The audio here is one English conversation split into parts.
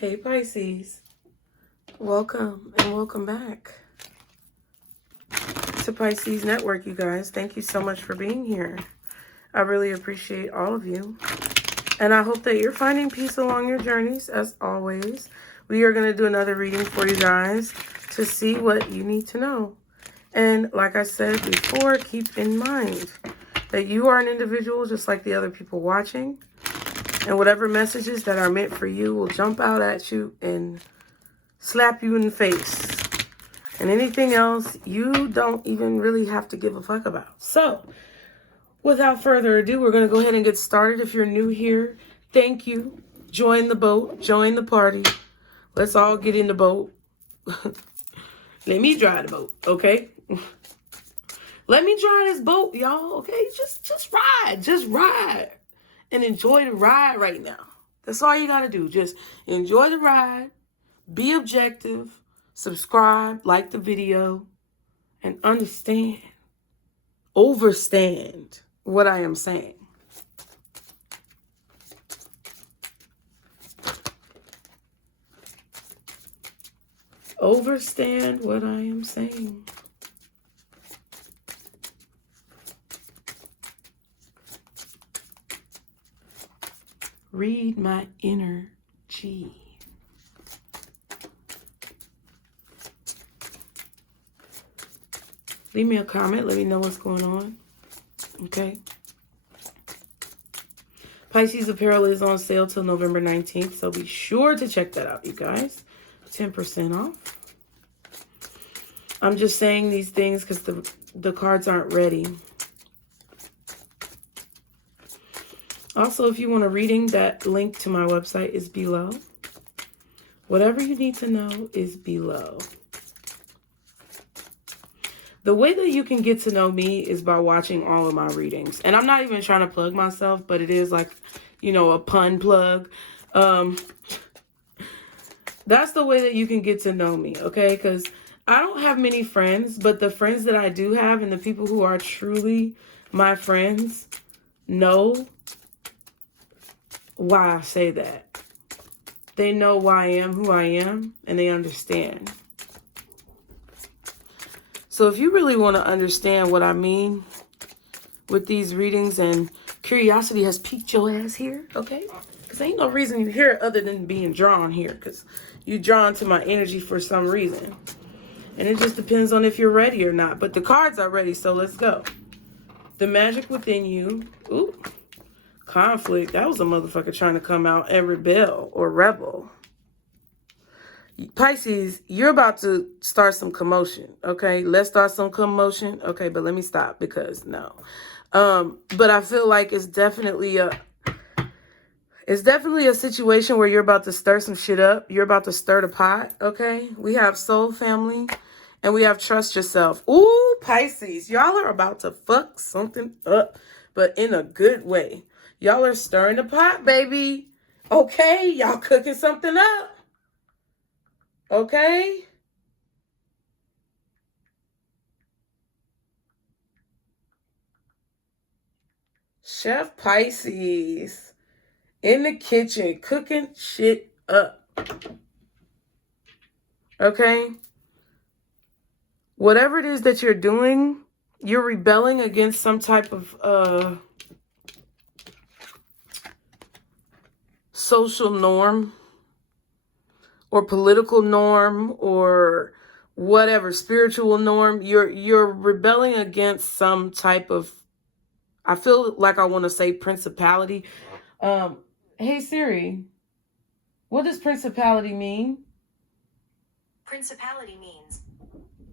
Hey Pisces, welcome and welcome back to Pisces Network, you guys. Thank you so much for being here. I really appreciate all of you. And I hope that you're finding peace along your journeys, as always. We are going to do another reading for you guys to see what you need to know. And like I said before, keep in mind that you are an individual just like the other people watching. And whatever messages that are meant for you will jump out at you and slap you in the face. And anything else, you don't even really have to give a fuck about. So, without further ado, we're going to go ahead and get started. If you're new here, thank you. Join the boat. Join the party. Let's all get in the boat. Let me drive the boat, okay? Let me drive this boat, y'all, okay? Just ride. Just ride. And enjoy the ride right now. That's all you got to do. Just enjoy the ride. Be objective. Subscribe. Like the video. And understand. Overstand what I am saying. Overstand what I am saying. Read my energy. Leave me a comment. Let me know what's going on. Okay. Pisces Apparel is on sale till November 19th. So be sure to check that out, you guys. 10% off. I'm just saying these things because the cards aren't ready. Also, if you want a reading, that link to my website is below. Whatever you need to know is below. The way that you can get to know me is by watching all of my readings. And I'm not even trying to plug myself, but it is like, you know, a pun plug. That's the way that you can get to know me, okay? Because I don't have many friends, but the friends that I do have and the people who are truly my friends know why I say that. They know why I am who I am, and they understand. So if you really want to understand what I mean with these readings, and curiosity has piqued your ass here, okay? Because ain't no reason you're here other than being drawn here, because you're drawn to my energy for some reason. And it just depends on if you're ready or not. But the cards are ready, so let's go. The magic within you. Ooh. Conflict. That was a motherfucker trying to come out and rebel or rebel. Pisces, you're about to start some commotion, okay? Let's start some commotion. Okay, but let me stop because no. But I feel like it's definitely a situation where you're about to stir some shit up. You're about to stir the pot, okay? We have soul family and we have trust yourself. Ooh, Pisces, y'all are about to fuck something up, but in a good way. Y'all are stirring the pot, baby. Okay, y'all cooking something up. Okay? Chef Pisces in the kitchen cooking shit up. Okay? Whatever it is that you're doing, you're rebelling against some type of social norm or political norm or whatever, spiritual norm. You're rebelling against some type of, I feel like I want to say principality. Hey Siri, what does principality mean? Principality means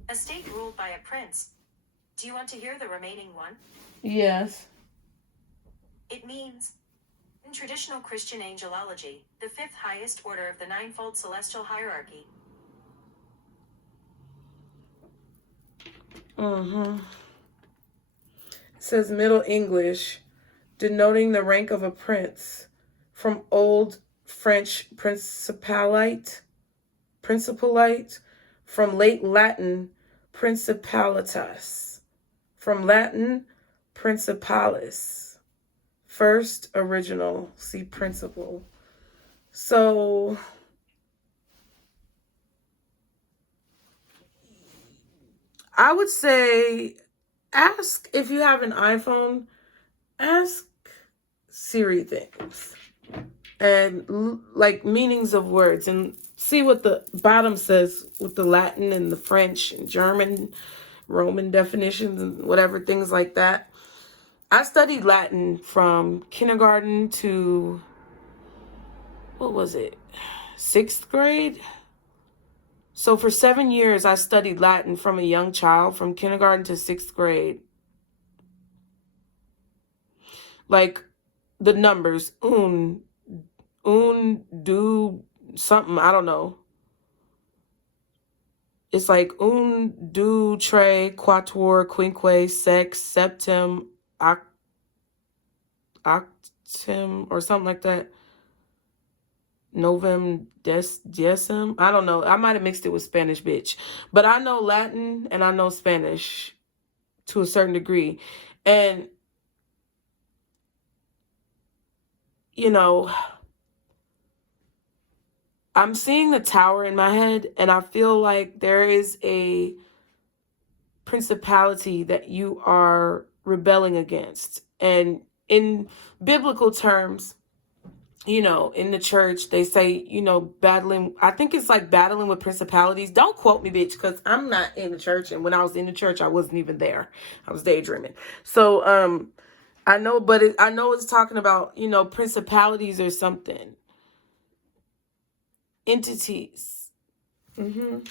a state ruled by a prince. Do you want to hear the remaining one? Yes. It means, in traditional Christian angelology, the fifth highest order of the ninefold celestial hierarchy. It says Middle English, denoting the rank of a prince, from Old French principalite, from late Latin principalitas, from Latin principalis, first original, see principle. So I would say ask, if you have an iPhone, ask Siri things and like meanings of words and see what the bottom says with the Latin and the French and German, Roman definitions and whatever, things like that. I studied Latin from kindergarten to, what was it, 6th grade? So for 7 years, I studied Latin from a young child, from kindergarten to 6th grade. Like the numbers, un, do, something, I don't know. It's like un, du, tre, quatuor, quinque, sex, septem, octem, or something like that. Novem, decem. I don't know. I might have mixed it with Spanish, bitch. But I know Latin and I know Spanish to a certain degree. And, you know, I'm seeing the tower in my head, and I feel like there is a principality that you are rebelling against. And in biblical terms, you know, in the church, they say, you know, battling, I think it's like battling with principalities. Don't quote me, bitch, because I'm not in the church. And when I was in the church, I wasn't even there. I was daydreaming. So, I know, but I know it's talking about, you know, principalities or something. Entities. And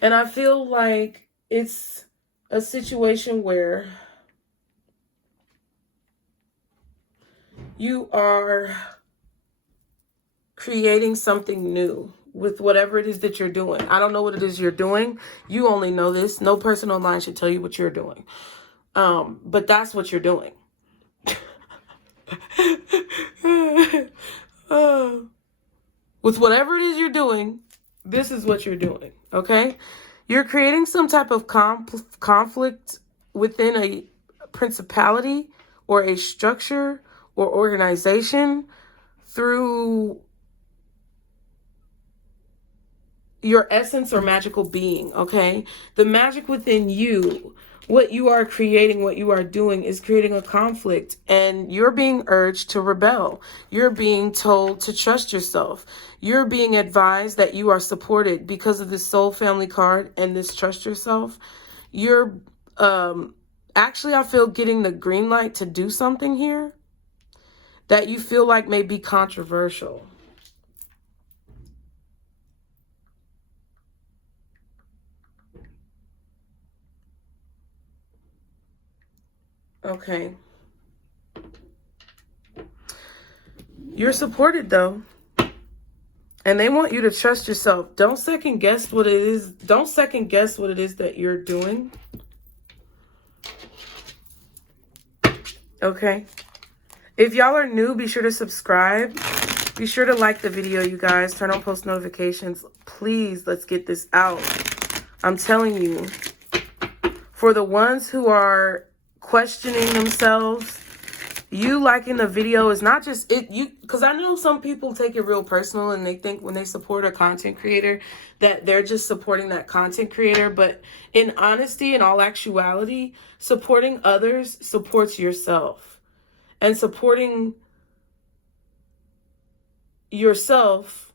I feel like it's a situation where you are creating something new with whatever it is that you're doing. I don't know what it is you're doing. You only know this. No person online should tell you what you're doing. But that's what you're doing. With whatever it is you're doing, this is what you're doing, okay? You're creating some type of conflict within a principality or a structure or organization through your essence or magical being, okay? The magic within you, what you are creating, what you are doing is creating a conflict, and you're being urged to rebel. You're being told to trust yourself. You're being advised that you are supported because of this soul family card and this trust yourself. You're actually, I feel, getting the green light to do something here that you feel like may be controversial. Okay. You're supported though. And they want you to trust yourself. Don't second guess what it is. Don't second guess what it is that you're doing. Okay. If y'all are new, be sure to subscribe. Be sure to like the video, you guys. Turn on post notifications. Please, let's get this out. I'm telling you, for the ones who are questioning themselves, you liking the video is not just because I know some people take it real personal and they think when they support a content creator that they're just supporting that content creator. But in honesty and all actuality, supporting others supports yourself, and supporting yourself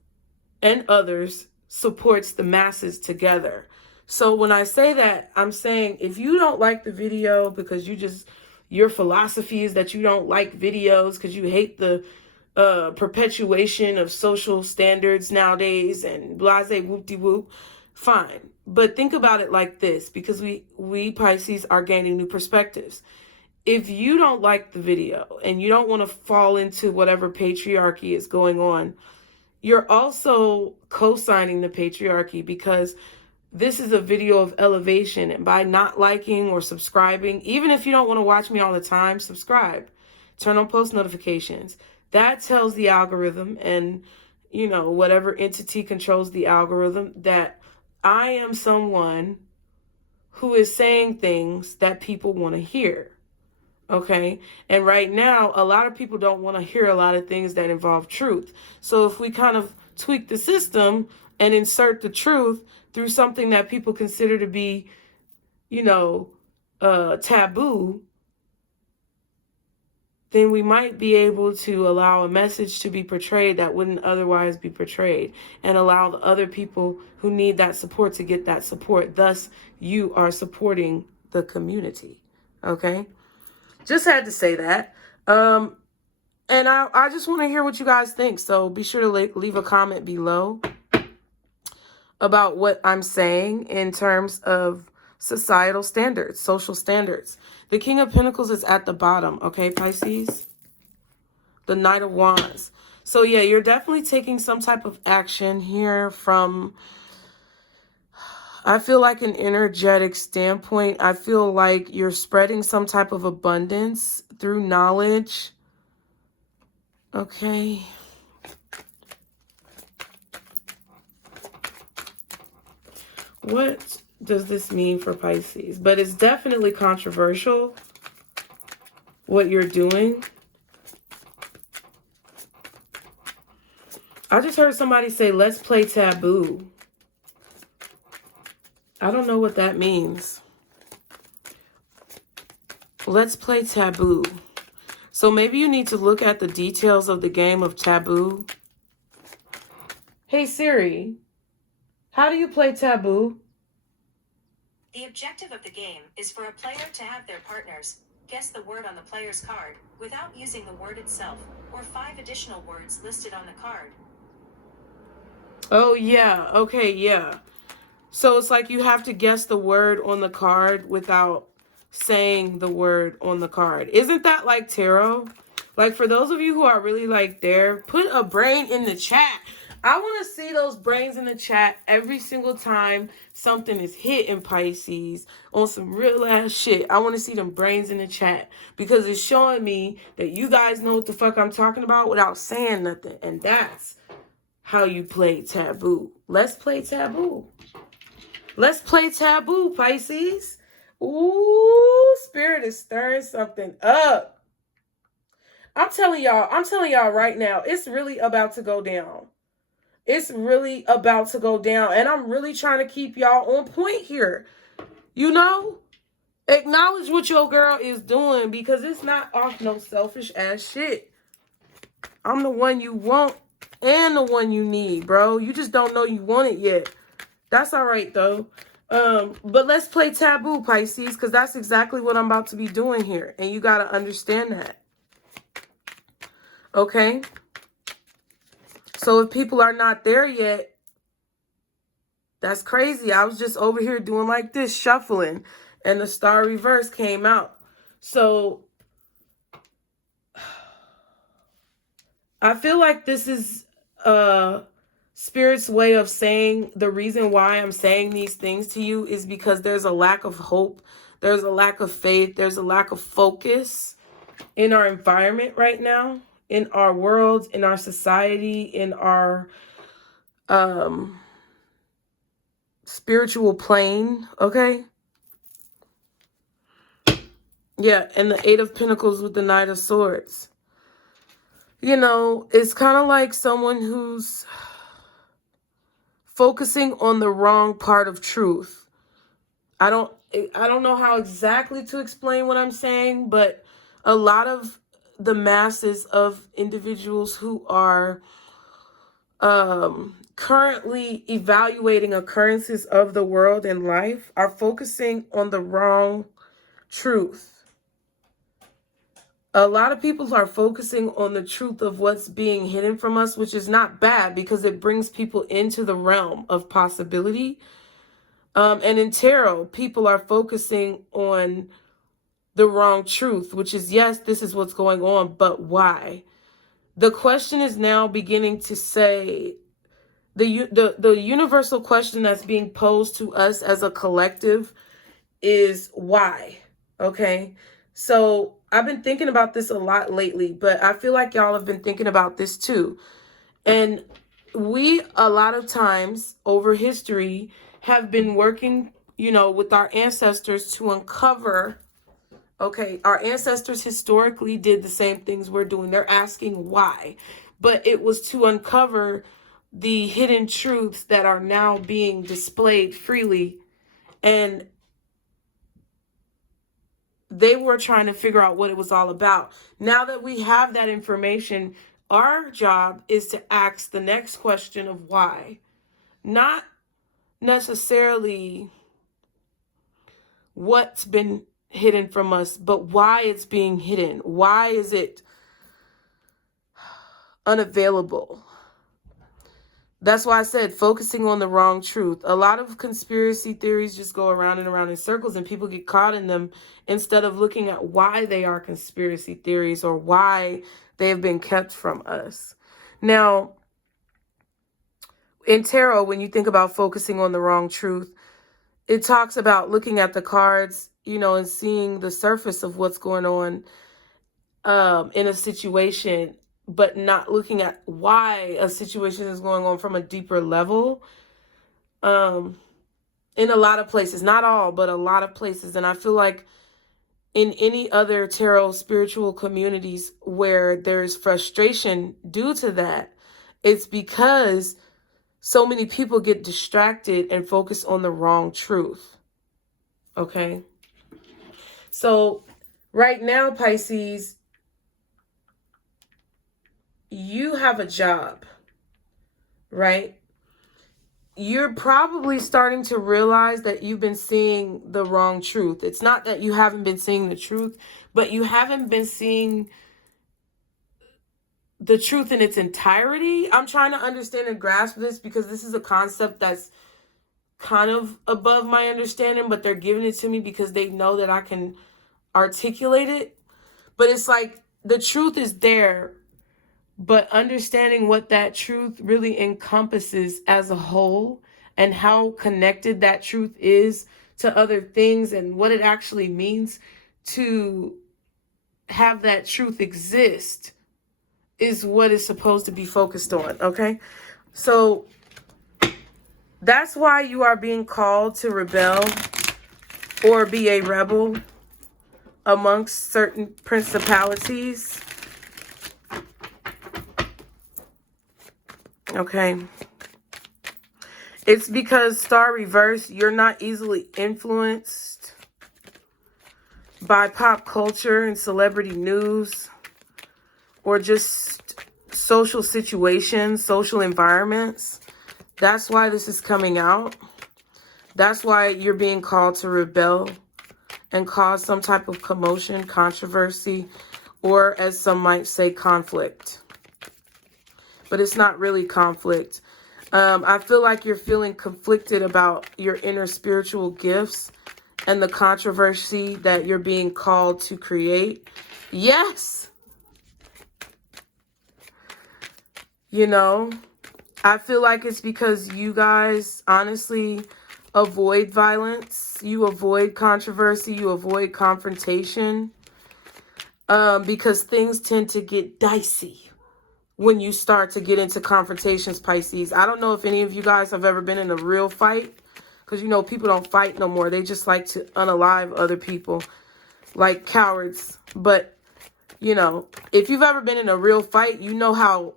and others supports the masses together. So when I say that, I'm saying if you don't like the video because your philosophy is that you don't like videos because you hate the perpetuation of social standards nowadays and blase whoop-de-whoop, fine. But think about it like this, because we Pisces are gaining new perspectives. If you don't like the video and you don't want to fall into whatever patriarchy is going on, you're also co-signing the patriarchy, because this is a video of elevation. And by not liking or subscribing, even if you don't want to watch me all the time, subscribe. Turn on post notifications. That tells the algorithm and, you know, whatever entity controls the algorithm that I am someone who is saying things that people want to hear. Okay. And right now, a lot of people don't want to hear a lot of things that involve truth. So if we kind of tweak the system and insert the truth through something that people consider to be you know, taboo, then we might be able to allow a message to be portrayed that wouldn't otherwise be portrayed, and allow the other people who need that support to get that support. Thus, you are supporting the community. Okay? Just had to say that. And I just want to hear what you guys think. So be sure to leave a comment below about what I'm saying in terms of societal standards, social standards. The King of Pentacles is at the bottom, okay, Pisces? The Knight of Wands. So yeah, you're definitely taking some type of action here from, I feel like, an energetic standpoint. I feel like you're spreading some type of abundance through knowledge. Okay. What does this mean for Pisces? But it's definitely controversial what you're doing. I just heard somebody say, let's play taboo. I don't know what that means. Let's play taboo. So maybe you need to look at the details of the game of taboo. Hey Siri, how do you play taboo? The objective of the game is for a player to have their partners guess the word on the player's card without using the word itself or 5 additional words listed on the card. Oh yeah, okay, yeah. So it's like you have to guess the word on the card without saying the word on the card. Isn't that like tarot? Like, for those of you who are really like there, put a brain in the chat. I want to see those brains in the chat every single time something is hitting Pisces on some real ass shit. I want to see them brains in the chat because it's showing me that you guys know what the fuck I'm talking about without saying nothing. And that's how you play taboo. Let's play taboo. Let's play taboo, Pisces. Ooh, Spirit is stirring something up. I'm telling y'all right now, it's really about to go down. It's really about to go down. And I'm really trying to keep y'all on point here. You know? Acknowledge what your girl is doing because it's not off no selfish ass shit. I'm the one you want and the one you need, bro. You just don't know you want it yet. That's all right, though. But let's play taboo, Pisces, because that's exactly what I'm about to be doing here. And you got to understand that. Okay? So if people are not there yet, that's crazy. I was just over here doing like this, shuffling, and the star reverse came out. So I feel like this is Spirit's way of saying the reason why I'm saying these things to you is because there's a lack of hope. There's a lack of faith. There's a lack of focus in our environment right now, in our world, in our society, in our spiritual plane, okay? Yeah, and the 8 of Pentacles with the Knight of Swords. You know, it's kind of like someone who's focusing on the wrong part of truth. I don't know how exactly to explain what I'm saying, but a lot of the masses of individuals who are currently evaluating occurrences of the world and life are focusing on the wrong truth. A lot of people are focusing on the truth of what's being hidden from us, which is not bad because it brings people into the realm of possibility. And in tarot, people are focusing on the wrong truth, which is, yes, this is what's going on, but why? The question is now beginning to say, the universal question that's being posed to us as a collective is why, okay? So I've been thinking about this a lot lately, but I feel like y'all have been thinking about this too. And we, a lot of times over history, have been working, you know, with our ancestors to uncover, okay, our ancestors historically did the same things we're doing. They're asking why, but it was to uncover the hidden truths that are now being displayed freely. And they were trying to figure out what it was all about. Now that we have that information, our job is to ask the next question of why. Not necessarily what's been hidden from us, but why it's being hidden. Why is it unavailable? That's why I said focusing on the wrong truth. A lot of conspiracy theories just go around and around in circles, and people get caught in them instead of looking at why they are conspiracy theories or why they have been kept from us. Now, in tarot, when you think about focusing on the wrong truth, it talks about looking at the cards, you know, and seeing the surface of what's going on in a situation, but not looking at why a situation is going on from a deeper level. In a lot of places, not all, but a lot of places. And I feel like in any other tarot spiritual communities where there's frustration due to that, it's because so many people get distracted and focus on the wrong truth. Okay? So right now, Pisces, you have a job, right? You're probably starting to realize that you've been seeing the wrong truth. It's not that you haven't been seeing the truth, but you haven't been seeing the truth in its entirety. I'm trying to understand and grasp this because this is a concept that's kind of above my understanding, but they're giving it to me because they know that I can articulate it. But it's like the truth is there, but understanding what that truth really encompasses as a whole and how connected that truth is to other things and what it actually means to have that truth exist is what is supposed to be focused on, okay? So that's why you are being called to rebel or be a rebel amongst certain principalities. Okay. It's because star reverse, you're not easily influenced by pop culture and celebrity news or just social situations, social environments. That's why this is coming out. That's why you're being called to rebel and cause some type of commotion, controversy, or as some might say, conflict. But it's not really conflict. I feel like you're feeling conflicted about your inner spiritual gifts and the controversy that you're being called to create. Yes. You know, I feel like it's because you guys honestly avoid violence. You avoid controversy. You avoid confrontation. Because things tend to get dicey when you start to get into confrontations, Pisces. I don't know if any of you guys have ever been in a real fight. Because, you know, people don't fight no more. They just like to unalive other people like cowards. But, you know, if you've ever been in a real fight, you know how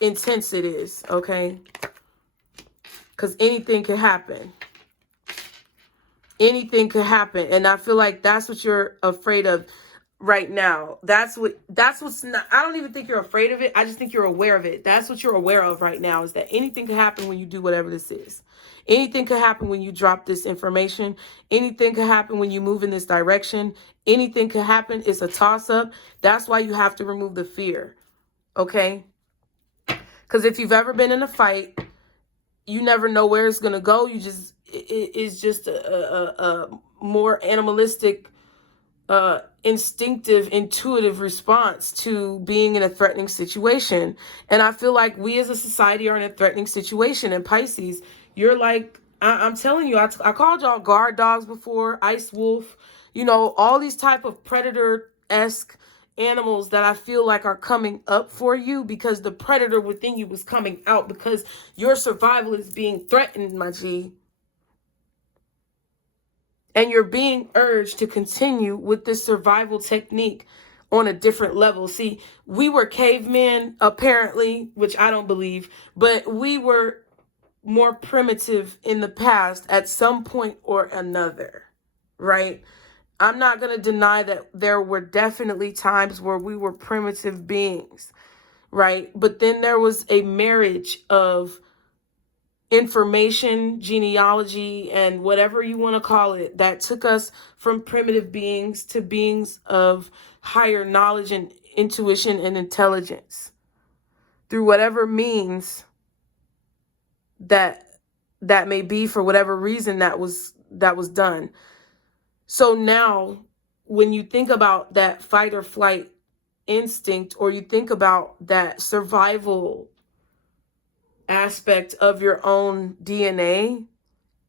intense it is, okay? Because anything could happen. Anything could happen. And I feel like that's what you're afraid of right now. That's what's not, I don't even think you're afraid of it. I just think you're aware of it. That's what you're aware of right now, is that anything could happen when you do whatever this is. Anything could happen when you drop this information. Anything could happen when you move in this direction. Anything could happen. It's a toss-up. That's why you have to remove the fear, okay? Because if you've ever been in a fight, you never know where it's going to go. You just, it's just a more animalistic, instinctive, intuitive response to being in a threatening situation. And I feel like we as a society are in a threatening situation. And Pisces, you're like, I'm telling you, I called y'all guard dogs before, ice wolf, you know, all these type of predator-esque animals that I feel like are coming up for you because the predator within you was coming out because your survival is being threatened, my G. And you're being urged to continue with this survival technique on a different level. See, we were cavemen, apparently, which I don't believe, but we were more primitive in the past at some point or another, right? I'm not going to deny that there were definitely times where we were primitive beings, right? But then there was a marriage of information, genealogy, and whatever you want to call it, that took us from primitive beings to beings of higher knowledge and intuition and intelligence through whatever means that may be, for whatever reason that was done. So now when you think about that fight or flight instinct, or you think about that survival aspect of your own DNA,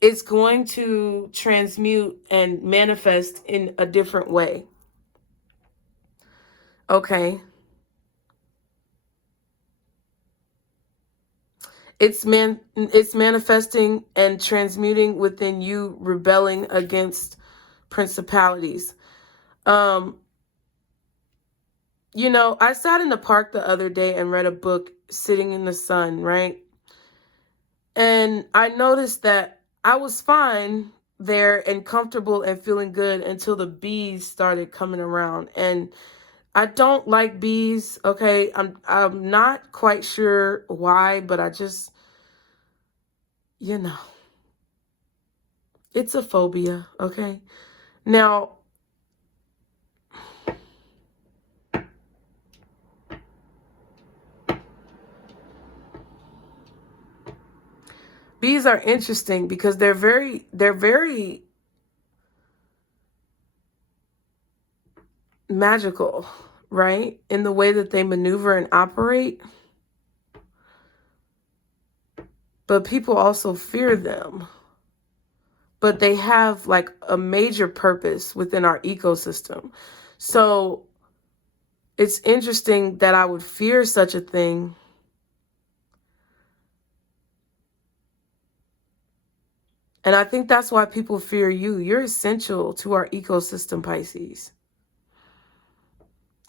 it's going to transmute and manifest in a different way. Okay. It's manifesting and transmuting within you, rebelling against principalities. You know, I sat in the park the other day and read a book, sitting in the sun, right? And I noticed that I was fine there and comfortable and feeling good until the bees started coming around. And I don't like bees, okay? I'm not quite sure why, but I just, you know, it's a phobia, okay? Now, bees are interesting because they're very magical, right? In the way that they maneuver and operate. But people also fear them. But they have like a major purpose within our ecosystem. So it's interesting that I would fear such a thing. And I think that's why people fear you. You're essential to our ecosystem, Pisces.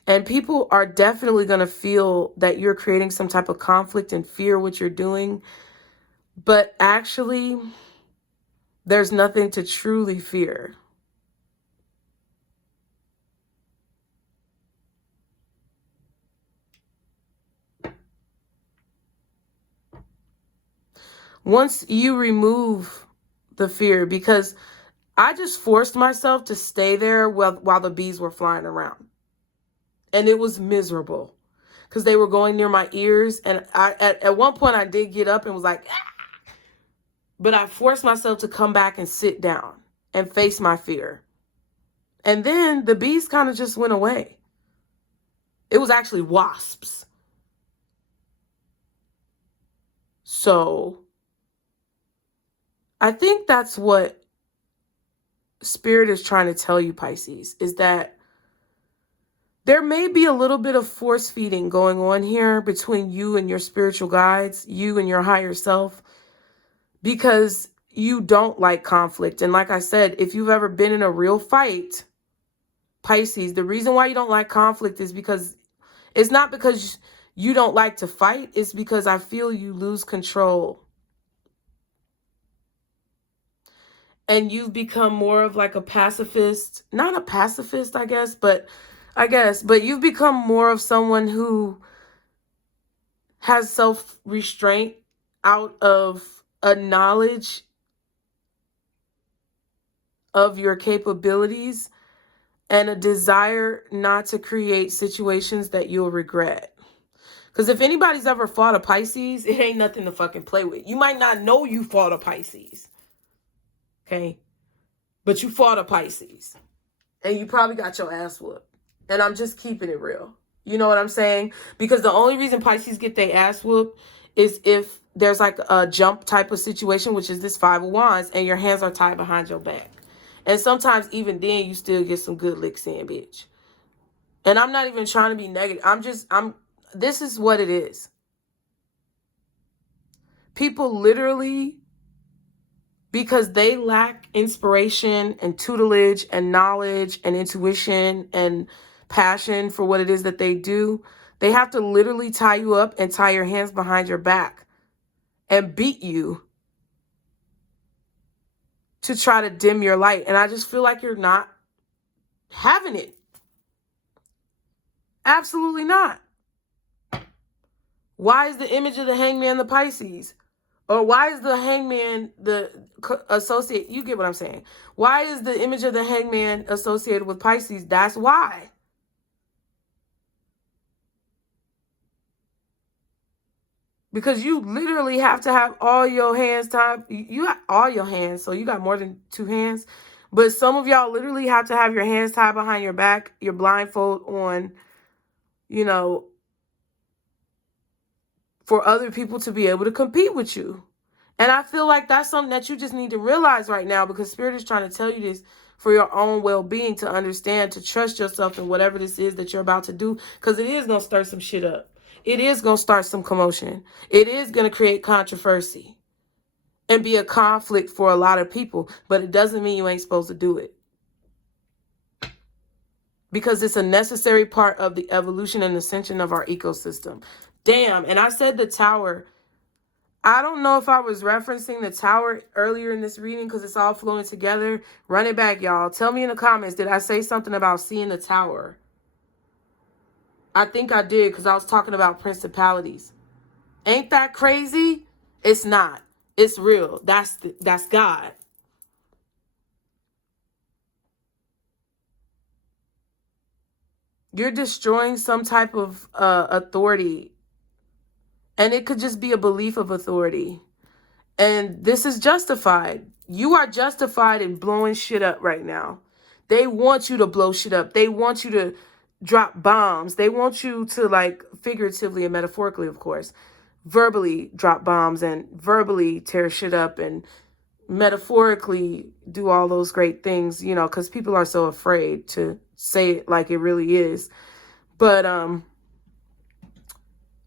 And people are definitely going to feel that you're creating some type of conflict and fear what you're doing. But actually, there's nothing to truly fear. Once you remove the fear, because I just forced myself to stay there while the bees were flying around. And it was miserable because they were going near my ears. And at one point I did get up and was like, ah! But I forced myself to come back and sit down and face my fear. And then the bees kind of just went away. It was actually wasps. So I think that's what Spirit is trying to tell you, Pisces, is that there may be a little bit of force feeding going on here between you and your spiritual guides, you and your higher self, because you don't like conflict. And like I said, if you've ever been in a real fight, Pisces, the reason why you don't like conflict is because it's not because you don't like to fight. It's because I feel you lose control. And you've become more of like a pacifist, not a pacifist, I guess, but you've become more of someone who has self-restraint out of a knowledge of your capabilities and a desire not to create situations that you'll regret. Because if anybody's ever fought a Pisces, it ain't nothing to fucking play with. You might not know you fought a Pisces. Okay? But you fought a Pisces. And you probably got your ass whooped. And I'm just keeping it real. You know what I'm saying? Because the only reason Pisces get their ass whooped is if there's like a jump type of situation, which is this 5 of Wands, and your hands are tied behind your back. And sometimes even then you still get some good licks in, bitch. And I'm not even trying to be negative. This is what it is. People literally, because they lack inspiration and tutelage and knowledge and intuition and passion for what it is that they do, they have to literally tie you up and tie your hands behind your back and beat you to try to dim your light. And I just feel like you're not having it. Absolutely not. Why is the image of the hangman the Pisces? Or why is the hangman the associate? You get what I'm saying. Why is the image of the hangman associated with Pisces? That's why. Because you literally have to have all your hands tied. You got all your hands, so you got more than 2 hands. But some of y'all literally have to have your hands tied behind your back, your blindfold on, you know, for other people to be able to compete with you. And I feel like that's something that you just need to realize right now, because Spirit is trying to tell you this for your own well-being, to understand, to trust yourself in whatever this is that you're about to do, because it is going to stir some shit up. It is going to start some commotion. It is going to create controversy and be a conflict for a lot of people, but it doesn't mean you ain't supposed to do it, because it's a necessary part of the evolution and ascension of our ecosystem. Damn, and I said the Tower. I don't know if I was referencing the Tower earlier in this reading because it's all flowing together. Run it back, y'all. Tell me in the comments, did I say something about seeing the Tower? I think I did, because I was talking about principalities. Ain't that crazy? It's not. It's real. That's God. You're destroying some type of authority. And it could just be a belief of authority. And this is justified. You are justified in blowing shit up right now. They want you to blow shit up. They want you to drop bombs. They want you to, like, figuratively and metaphorically, of course, verbally drop bombs and verbally tear shit up and metaphorically do all those great things, you know, because people are so afraid to say it like it really is. But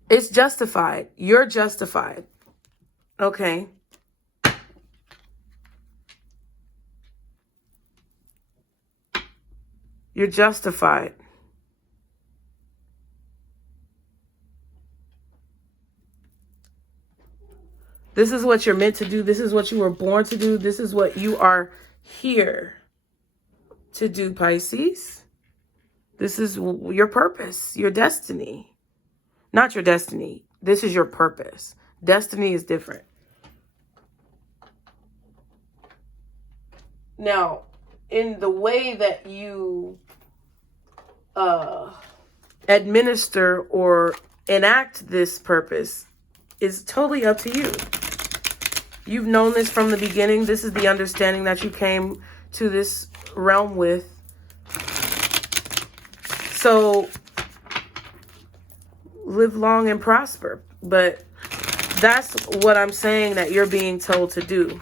it's justified. You're justified. Okay. You're justified. This is what you're meant to do. This is what you were born to do. This is what you are here to do, Pisces. This is your purpose, your destiny. Not your destiny. This is your purpose. Destiny is different. Now, in the way that you administer or enact this purpose is totally up to you. You've known this from the beginning. This is the understanding that you came to this realm with. So live long and prosper. But that's what I'm saying that you're being told to do.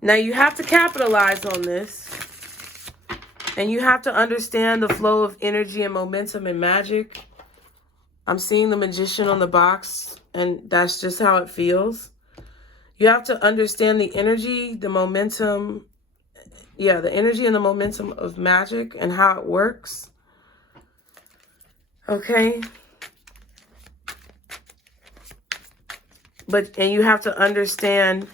Now you have to capitalize on this. And you have to understand the flow of energy and momentum and magic. I'm seeing the Magician on the box, and that's just how it feels. You have to understand the energy, the momentum. Yeah, the energy and the momentum of magic and how it works. Okay? And you have to understand,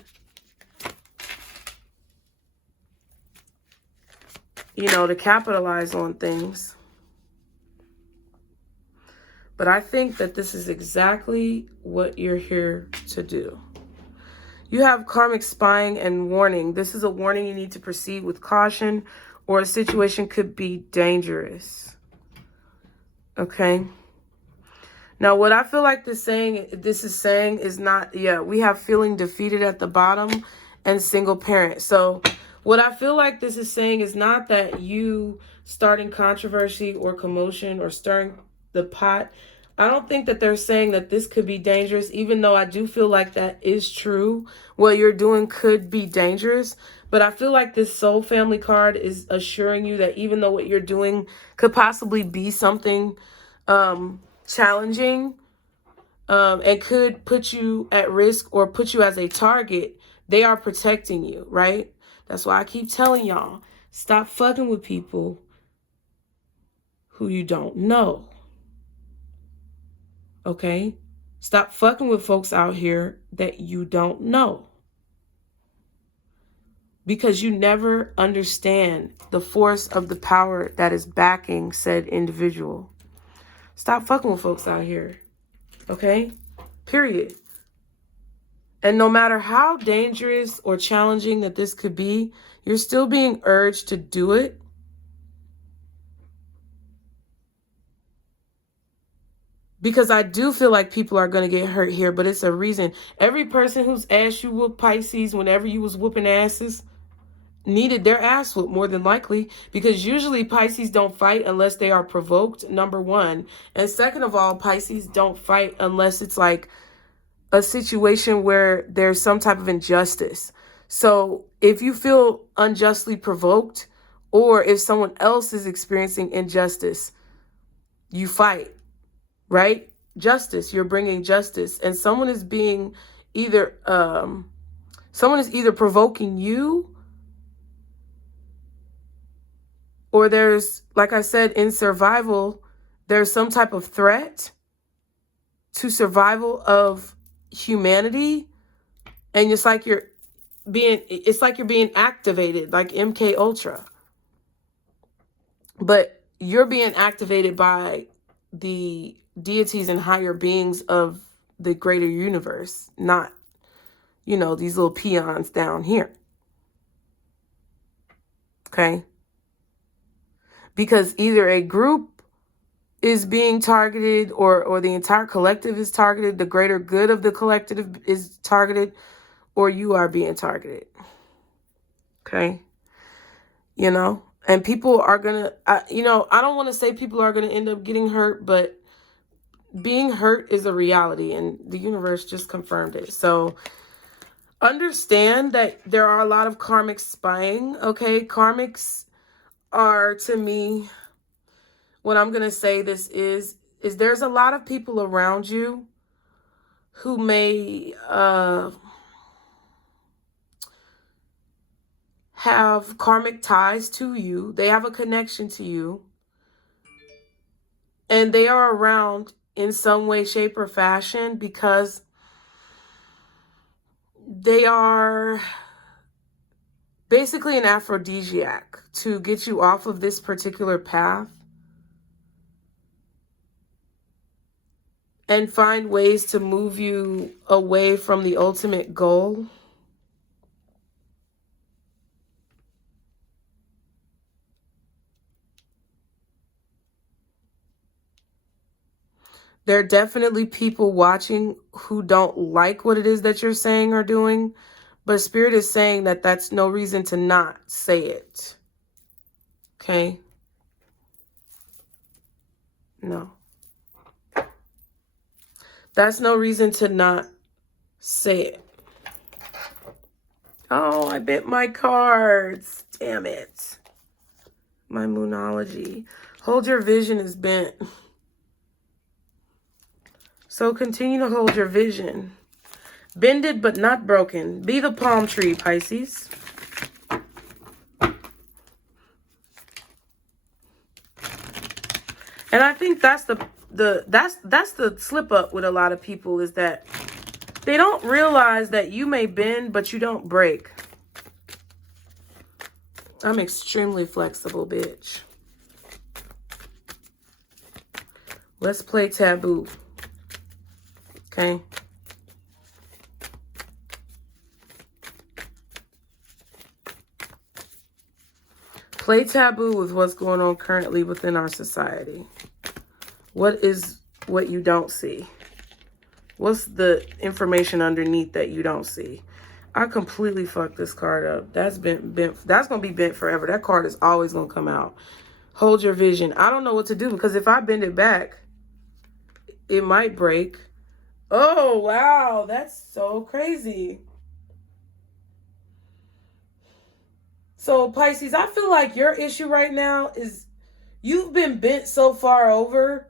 you know, to capitalize on things. But I think that this is exactly what you're here to do. You have karmic spying and warning. This is a warning you need to proceed with caution, or a situation could be dangerous. Okay? Now, what I feel like this is saying is not, we have feeling defeated at the bottom and single parent. So what I feel like this is saying is not that you starting controversy or commotion or stirring the pot. I don't think that they're saying that this could be dangerous, even though I do feel like that is true. What you're doing could be dangerous. But I feel like this soul family card is assuring you that even though what you're doing could possibly be something challenging and could put you at risk or put you as a target, they are protecting you, right? That's why I keep telling y'all, stop fucking with people who you don't know. Okay? Stop fucking with folks out here that you don't know. because you never understand the force of the power that is backing said individual. Stop fucking with folks out here. Okay? Period. And no matter how dangerous or challenging that this could be, you're still being urged to do it. Because I do feel like people are going to get hurt here, but it's a reason. Every person who's asked you whoop Pisces whenever you was whooping asses needed their ass whooped, more than likely, because usually Pisces don't fight unless they are provoked, number one. And second of all, Pisces don't fight unless it's like a situation where there's some type of injustice. So if you feel unjustly provoked, or if someone else is experiencing injustice, you fight. Right? Justice. You're bringing justice. And someone is being either, someone is either provoking you, or there's, like I said, in survival, there's some type of threat to survival of humanity. And it's like you're being activated, like MK Ultra. But you're being activated by the deities and higher beings of the greater universe, not, you know, these little peons down here. Okay? Because either a group is being targeted, or the entire collective is targeted, the greater good of the collective is targeted, or you are being targeted. Okay? You know? And people are going to, I don't want to say people are going to end up getting hurt, but being hurt is a reality, and the universe just confirmed it. So understand that there are a lot of karmic spying, okay? Karmics are, to me, what I'm going to say this is there's a lot of people around you who may have karmic ties to you. They have a connection to you. And they are around in some way, shape, or fashion because they are basically an aphrodisiac to get you off of this particular path and find ways to move you away from the ultimate goal. There are definitely people watching who don't like what it is that you're saying or doing, but Spirit is saying that that's no reason to not say it. Okay? No. That's no reason to not say it. Oh, I bit my cards. Damn it. My moonology. Hold your vision is bent. So continue to hold your vision. Bended but not broken. Be the palm tree, Pisces. And I think that's the slip up with a lot of people, is that they don't realize that you may bend, but you don't break. I'm extremely flexible, bitch. Let's play taboo. Okay. Play taboo with what's going on currently within our society. What is what you don't see? What's the information underneath that you don't see? I completely fucked this card up. That's bent. That's going to be bent forever. That card is always going to come out. Hold your vision. I don't know what to do, because if I bend it back, it might break. Oh, wow. That's so crazy. So, Pisces, I feel like your issue right now is you've been bent so far over.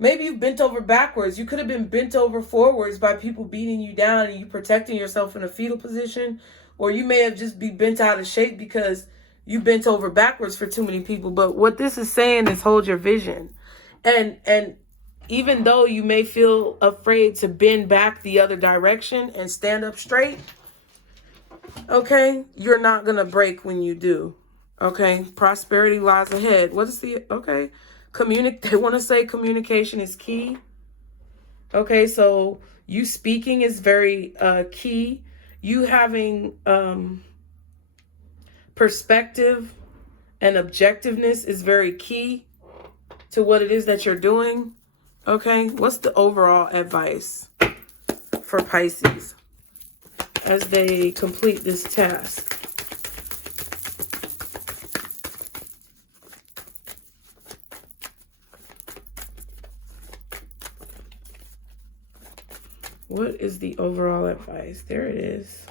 Maybe you've bent over backwards. You could have been bent over forwards by people beating you down and you protecting yourself in a fetal position. Or you may have just been bent out of shape because you bent over backwards for too many people. But what this is saying is hold your vision. And even though you may feel afraid to bend back the other direction and stand up straight, Okay? You're not going to break when you do. Okay? Prosperity lies ahead. What is the... Okay. They want to say communication is key. Okay, so you speaking is very key. You having perspective and objectiveness is very key to what it is that you're doing. Okay, what's the overall advice for Pisces as they complete this task? What is the overall advice? There it is.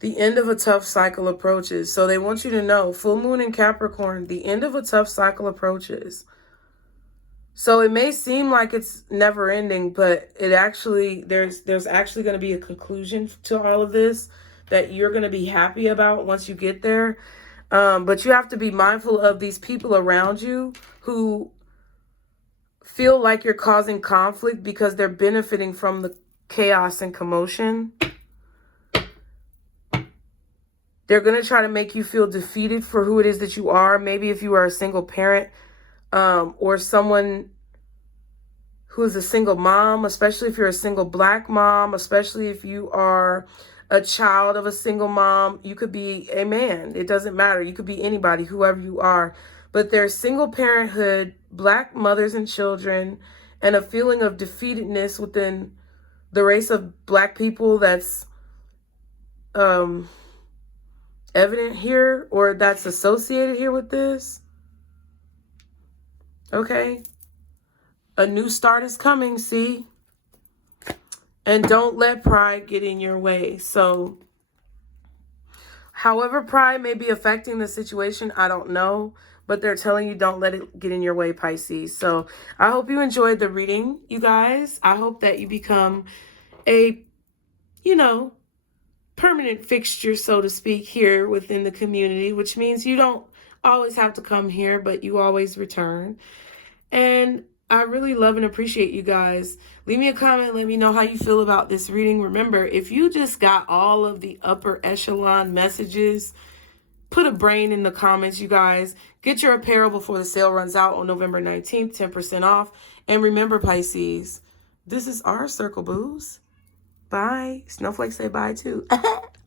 The end of a tough cycle approaches. So they want you to know, full moon in Capricorn, the end of a tough cycle approaches. So it may seem like it's never ending, but it actually, there's actually going to be a conclusion to all of this that you're going to be happy about once you get there. But you have to be mindful of these people around you who feel like you're causing conflict because they're benefiting from the chaos and commotion. They're going to try to make you feel defeated for who it is that you are. Maybe if you are a single parent or someone who is a single mom, especially if you're a single Black mom, especially if you are a child of a single mom. You could be a man. It doesn't matter. You could be anybody, whoever you are. But there's single parenthood, Black mothers and children, and a feeling of defeatedness within the race of Black people that's evident here, or that's associated here with this. Okay. A new start is coming, see? And don't let pride get in your way. So, however pride may be affecting the situation, I don't know. But they're telling you don't let it get in your way, Pisces. So, I hope you enjoyed the reading, you guys. I hope that you become a, permanent fixture, so to speak, here within the community, which means you don't always have to come here, but you always return. And I really love and appreciate you guys. Leave me a comment. Let me know how you feel about this reading. Remember, if you just got all of the upper echelon messages, put a brain in the comments, you guys. Get your apparel before the sale runs out on November 19th, 10% off. And remember, Pisces, this is our circle, boos. Bye. Snowflake say bye too.